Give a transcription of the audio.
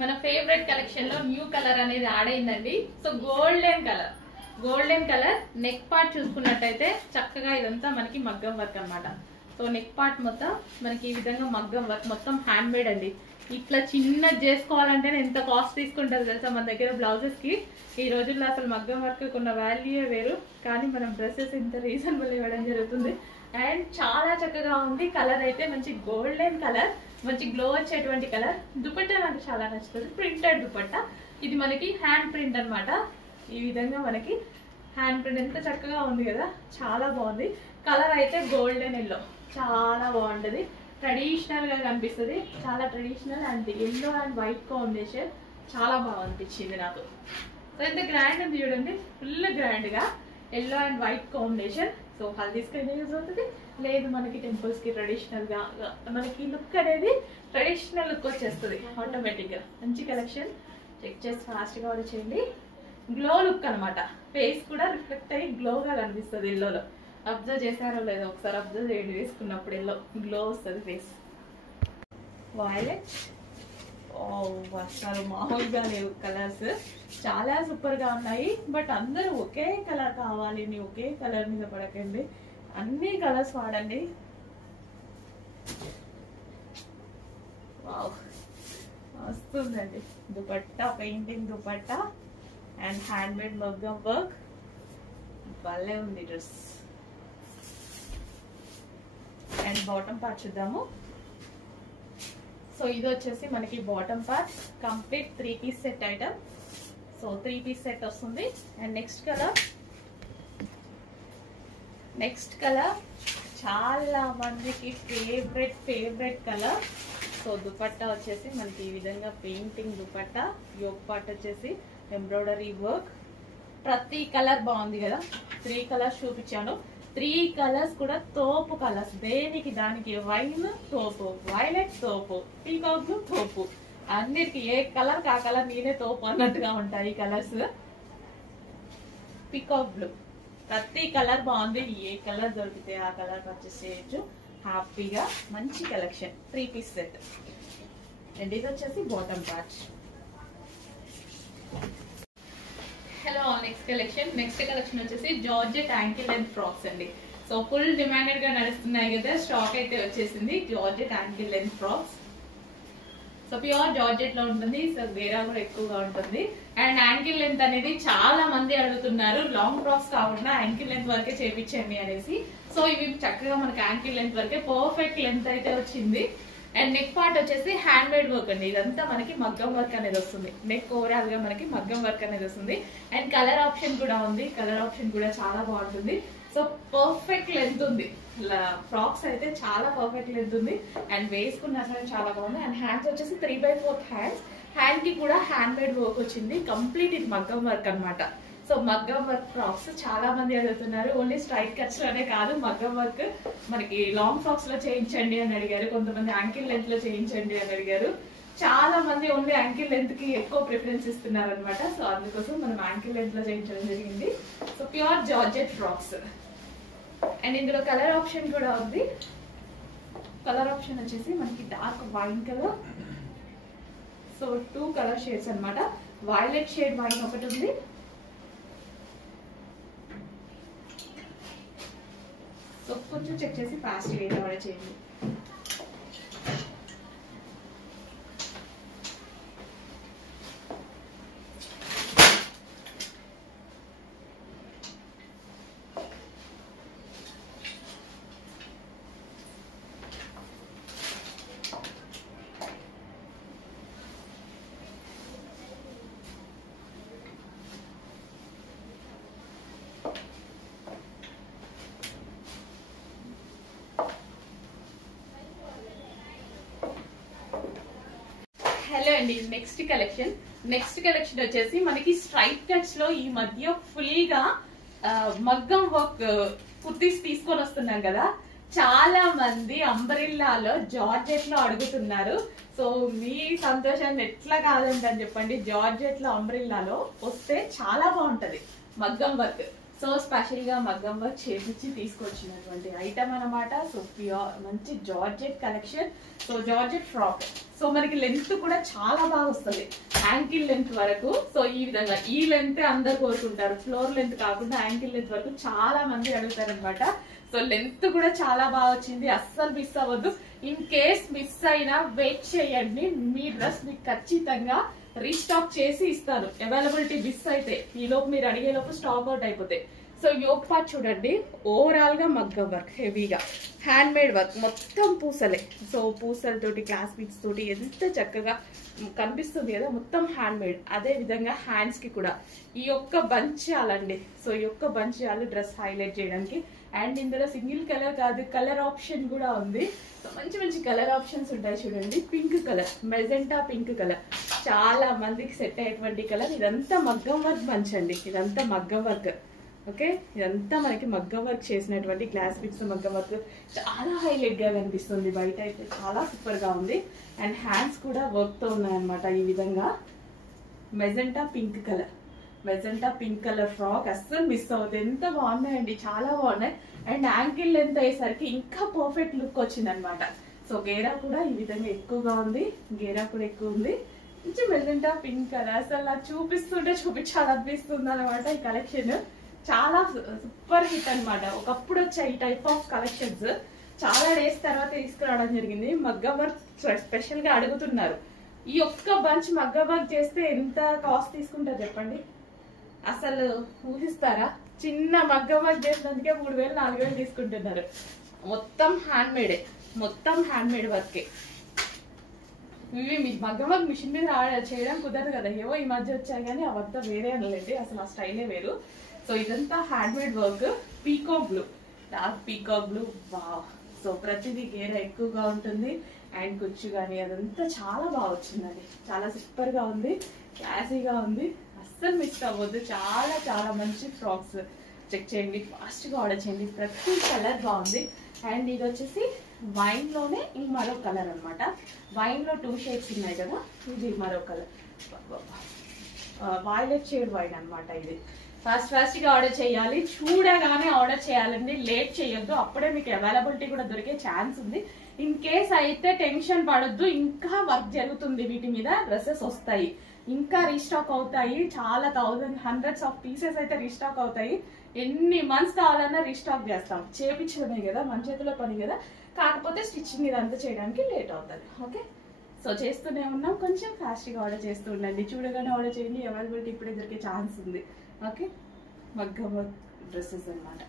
మన favourite collection లో new colour అనేది యాడ్ అయిందండి. So golden colour neck part చూసుకున్నట్టయితే చక్కగా ఇదంతా మనకి మగ్గం వర్క్ అన్నమాట. సో నెక్ పార్ట్ మొత్తం మనకి ఈ విధంగా మగ్గం వర్క్ మొత్తం హ్యాండ్ మేడ్ అండి. ఇట్లా చిన్నది చేసుకోవాలంటే ఎంత కాస్ట్ తీసుకుంటారు తెలుసా మన దగ్గర బ్లౌజెస్ కి. ఈ రోజుల్లో అసలు మగ్గం వర్క్ కొన్న వాల్యూ వేరు, కానీ మనం డ్రెస్సెస్ ఇంత రీజనబుల్ ఇవ్వడం జరుగుతుంది. అండ్ చాలా చక్కగా ఉంది. కలర్ అయితే మంచి గోల్డెన్ కలర్, మంచి గ్లో వచ్చేటువంటి కలర్. దుపట్టా నాకు చాలా నచ్చుతుంది, ప్రింటెడ్ దుపట్టా. ఇది మనకి హ్యాండ్ ప్రింట్ అన్నమాట. ఈ విధంగా మనకి హ్యాండ్ ప్రింట్ ఎంత చక్కగా ఉంది కదా, చాలా బాగుంది. కలర్ అయితే గోల్డెన్ ఎల్లో, చాలా బాగుంటది. ట్రెడిషనల్ గా కనిపిస్తుంది, చాలా traditional. And yellow and white combination చాలా బాగా అనిపించింది నాకు. సో ఎంత గ్రాండ్ ఉంది చూడండి, ఫుల్ గ్రాండ్ గా yellow and white combination. So Haldis కి యూజ్ అవుతుంది, లేదు మనకి టెంపుల్స్ కి ట్రెడిషనల్ గా మనకి లుక్ అనేది ట్రెడిషనల్ లుక్ వచ్చేస్తుంది ఆటోమేటిక్ గా. మంచి కలెక్షన్, చెక్ చేసి ఫాస్ట్ గా ఆర్డర్ చేయండి. గ్లో లుక్ అనమాట, ఫేస్ కూడా రిఫ్లెక్ట్ అయ్యి గ్లోగా కనిపిస్తుంది ఎల్లోలో. అబ్జర్వ్ చేశారో లేదో ఒకసారి అబ్జర్వ్ చేయండి, వేసుకున్నప్పుడు ఎల్లో గ్లో వస్తుంది ఫేస్. వైలెట్, అసలు మామూలుగా లేవు కలర్స్, చాలా సూపర్ గా ఉన్నాయి. బట్ అందరూ ఒకే కలర్ కావాలి అని ఒకే కలర్ మీద పడకండి, అన్ని కలర్స్ వాడండి. వావ్ వస్తుందండి. Dupatta painting dupatta and hand made మగ్గం వర్క్, భలే ఉంది డ్రెస్. అండ్ బాటమ్ పార్ట్ చూద్దాము. సో ఇది వచ్చేసి మనకి bottom part, complete 3 piece set item. So 3 piece set వస్తుంది. అండ్ నెక్స్ట్ కలర్ చాలా మందికి ఫేవరెట్ కలర్. సో దుపట్టా వచ్చేసి మనకి ఈ విధంగా పెయింటింగ్ దుపట్టా, యోక్ పార్ట్ వచ్చేసి ఎంబ్రాయిడరీ వర్క్. ప్రతి కలర్ బాగుంది కదా, 3 కలర్స్ చూపించాను. 3 కలర్స్ కూడా తోపు కలర్స్, దేనికి దానికి. వైన్ తోపు, వైలెట్ తోపు, పీకాక్ బ్లూ తోపు, అన్నిటికీ ఏ కలర్ కా కలర్ నేనే తోపు అన్నట్టుగా ఉంటాయి కలర్స్. పీకాక్ బ్లూ, ప్రతి కలర్ బాగుంది. ఏ కలర్ దొరికితే ఆ కలర్ పర్చేస్ చేయొచ్చు హ్యాపీగా. మంచి కలెక్షన్, 3 పీస్ సెట్. అండ్ ఇది వచ్చేసి bottom part. Hello, next collection వచ్చేసి జార్జెట్ యాంకిల్ లెంత్ ఫ్రాక్స్ అండి. సో ఫుల్ డిమాండెడ్ గా నడుస్తున్నాయి కదా, స్టాక్ అయితే వచ్చేసింది georgette ankle length frocks. So pure georgette లో ఉంటుంది, సో గేరా కూడా ఎక్కువగా ఉంటుంది. అండ్ యాంకిల్ లెంత్ అనేది చాలా మంది అడుగుతున్నారు, లాంగ్ ఫ్రాక్స్ కాకుండా యాంకిల్ లెంత్ వరకే చేపించండి అనేసి. సో ఇవి చక్కగా మనకి యాంకిల్ లెంత్ వరకే పర్ఫెక్ట్ లెంత్ అయితే వచ్చింది. అండ్ నెక్ పార్ట్ వచ్చేసి హ్యాండ్ మేడ్ వర్క్ అండి. ఇదంతా మనకి మగ్గం వర్క్ అనేది వస్తుంది. నెక్ ఓవరాల్ గా మనకి మగ్గం వర్క్ అనేది వస్తుంది. అండ్ కలర్ ఆప్షన్ కూడా ఉంది, కలర్ ఆప్షన్ కూడా చాలా బాగుంటుంది. సో పర్ఫెక్ట్ లెంత్ ఉంది, ఫ్రాక్స్ అయితే చాలా పర్ఫెక్ట్ లెంత్ ఉంది. అండ్ వేసుకున్నా సరే చాలా బాగుంది. అండ్ హ్యాండ్స్ వచ్చేసి 3/4 హ్యాండ్స్. హ్యాండ్ కి కూడా హ్యాండ్ మేడ్ వర్క్ వచ్చింది, కంప్లీట్ ఇది మగ్గం వర్క్ అనమాట. సో మగ్గం వర్క్ ఫ్రాక్స్ చాలా మంది అడుగుతున్నారు. ఓన్లీ స్ట్రైట్ కట్స్ లోనే కాదు, మగ్గం వర్క్ మనకి లాంగ్ ఫ్రాక్స్ లో చేయించండి అని అడిగారు, కొంతమంది యాంకిల్ లెంత్ లో చేయించండి అని అడిగారు. చాలా మంది ఓన్లీ యాంకిల్ లెంత్ కి ఎక్కువ ప్రిఫరెన్స్ ఇస్తున్నారు అనమాట. సో అందుకోసం మనం యాంకిల్ లెంత్ లో చేయించడం జరిగింది. So pure georgette frocks. And ఇందులో కలర్ ఆప్షన్ కూడా ఉంది. కలర్ ఆప్షన్ వచ్చేసి మనకి dark wine colour. So 2 colour shades అనమాట. వైలెట్ షేడ్ వైన్ ఒకటి ఉంది, సో కొంచెం చెక్ చేసి ఫాస్ట్ గా ఆర్డర్ చేయండి. హలో అండి, నెక్స్ట్ కలెక్షన్ వచ్చేసి మనకి స్ట్రైట్ కట్స్ లో ఈ మధ్య ఫుల్ గా మగ్గం వర్క్ కుర్తీస్ తీసుకొని వస్తున్నాం కదా. చాలా మంది అంబ్రెల్లాలో జార్జెట్ లో అడుగుతున్నారు. సో మీ సంతోషాన్ని ఎట్లా కాదంటని చెప్పండి, జార్జెట్ లో అంబ్రెల్లాలో వస్తే చాలా బాగుంటది మగ్గం వర్క్. సో స్పెషల్ గా మగ్గం వర్క్ చేపించి తీసుకొచ్చినటువంటి ఐటమ్ అనమాట. సో ప్యూర్ మంచి georgette collection. So georgette frock. So మనకి లెంత్ కూడా చాలా బాగా వస్తుంది, యాంకిల్ లెంత్ వరకు. సో ఈ విధంగా ఈ లెంత్ అందరు కోరుకుంటారు, ఫ్లోర్ లెంత్ కాకుండా యాంకిల్ లెంత్ వరకు చాలా మంది అడుగుతారు అనమాట. సో లెంత్ కూడా చాలా బాగా వచ్చింది, అస్సలు మిస్ అవ్వద్దు. ఇన్ కేస్ మిస్ అయినా వెయిట్ చేయండి, మీ డ్రెస్ మీకు ఖచ్చితంగా రీస్టాక్ చేసి ఇస్తాను. అవైలబిలిటీ మిస్ అయితే ఈలోపు మీరు అడిగేలోపు స్టాక్ అవుట్ అయిపోతాయి. సో యోక్ పార్ట్ చూడండి, ఓవరాల్ గా మగ్గం వర్క్, హెవీగా హ్యాండ్ మేడ్ వర్క్, మొత్తం పూసలే. సో పూసలతోటి క్లాస్ బీడ్స్ తోటి ఎంత చక్కగా కనిపిస్తుంది కదా, మొత్తం హ్యాండ్ మేడ్. అదే విధంగా హ్యాండ్స్ కి కూడా ఈ యొక్క బంచ్ చాలండి. సో ఈ యొక్క బంచ్ చాలు డ్రెస్ హైలైట్ చేయడానికి. అండ్ ఇందులో సింగిల్ కలర్ కాదు, కలర్ ఆప్షన్ కూడా ఉంది. సో మంచి మంచి కలర్ ఆప్షన్స్ ఉంటాయి చూడండి. Pink colour, magenta pink colour, చాలా మందికి సెట్ అయ్యేటువంటి కలర్. ఇదంతా మగ్గం వర్క్ బంచ్ అండి, ఇదంతా మగ్గం వర్క్. ఓకే, ఇదంతా మనకి మగ్గం వర్క్ చేసినటువంటి గ్లాస్ బిట్స్ మగ్గం వర్క్, చాలా హైలైట్ గా కనిపిస్తుంది. బయట అయితే చాలా సూపర్ గా ఉంది. అండ్ హ్యాండ్స్ కూడా వర్క్ తో ఉన్నాయన్నమాట. ఈ విధంగా magenta pink colour, magenta pink colour frock అస్సలు మిస్ అవుతుంది. ఎంత బాగున్నాయండి, చాలా బాగున్నాయి. అండ్ యాంకిల్ లెంత్ అయ్యేసరికి ఇంకా పర్ఫెక్ట్ లుక్ వచ్చింది అనమాట. సో గేరా కూడా ఈ విధంగా ఎక్కువగా ఉంది, గేరా కూడా ఎక్కువ ఉంది. మంచి మెజెంటా పింక్ కలర్, అసలు నాకు చూపిస్తుంటే చూపించాలనిపిస్తుంది అనమాట. ఈ కలెక్షన్ చాలా సూపర్ హిట్ అనమాట. ఒకప్పుడు వచ్చే ఈ టైప్ ఆఫ్ కలెక్షన్స్ చాలా డేస్ తర్వాత తీసుకురావడం జరిగింది. మగ్గం వర్క్ స్పెషల్ గా అడుగుతున్నారు. ఈ ఒక్క బంచ్ మగ్గం వర్క్ చేస్తే ఎంత కాస్ట్ తీసుకుంటారు చెప్పండి, అసలు ఊహిస్తారా? చిన్న మగ్గం వర్క్ చేసినందుకే 3000 4000 తీసుకుంటున్నారు. మొత్తం హ్యాండ్ మేడే, మొత్తం హ్యాండ్ మేడ్ వర్కే. ఇవి మగ్గం వర్క్ మిషన్ మీద చేయడం కుదరదు కదా, ఏవో ఈ మధ్య వచ్చాయి కానీ అవంతా వేరే అనలేండి, అసలు ఆ స్టైలే వేరు. సో ఇదంతా handmade work. Peacock blue, dark peacock blue, wow. So ప్రతిదీ గేర ఎక్కువగా ఉంటుంది. అండ్ కుచ్చు కానీ అదంతా చాలా బాగా వచ్చిందండి, చాలా సూపర్ గా ఉంది, క్లాసీగా ఉంది. అస్సలు మిస్ అవ్వద్దు, చాలా చాలా మంచి ఫ్రాక్స్. చెక్ చేయండి, ఫాస్ట్ గా ఆర్డర్ చేయండి. ప్రతి కలర్ బాగుంది. అండ్ ఇది వచ్చేసి వైన్ లోనే ఈ మరో కలర్ అనమాట. వైన్ లో 2 షేడ్స్ ఉన్నాయి కదా, ఇది మరో కలర్, వైలెట్ షేడ్ వైన్ అనమాట. ఇది ఫాస్ట్ గా ఆర్డర్ చేయాలి, చూడగానే ఆర్డర్ చేయాలండి, లేట్ చేయొద్దు. అప్పుడే మీకు అవైలబిలిటీ కూడా దొరికే ఛాన్స్ ఉంది. ఇన్ కేస్ అయితే టెన్షన్ పడొద్దు, ఇంకా వర్క్ జరుగుతుంది వీటి మీద, డ్రెస్సెస్ వస్తాయి, ఇంకా రీస్టాక్ అవుతాయి. చాలా హండ్రెడ్స్ ఆఫ్ పీసెస్ అయితే రీస్టాక్ అవుతాయి. ఎన్ని మంత్స్ కావాలన్నా రీస్టాక్ చేస్తాం, చేపించడమే కదా, మన చేతిలో పని కదా. కాకపోతే స్టిచ్చింగ్ ఇదంతా చేయడానికి లేట్ అవుతుంది. ఓకే, సో చేస్తూనే ఉన్నాం, కొంచెం ఫాస్ట్గా ఆర్డర్ చేస్తూ ఉండండి. చూడగానే ఆర్డర్ చేయండి, అవైలబిలిటీ ఇప్పుడే దొరికే ఛాన్స్ ఉంది. ఓకే, మగ్గం వర్క్ డ్రెస్సెస్ అనమాట.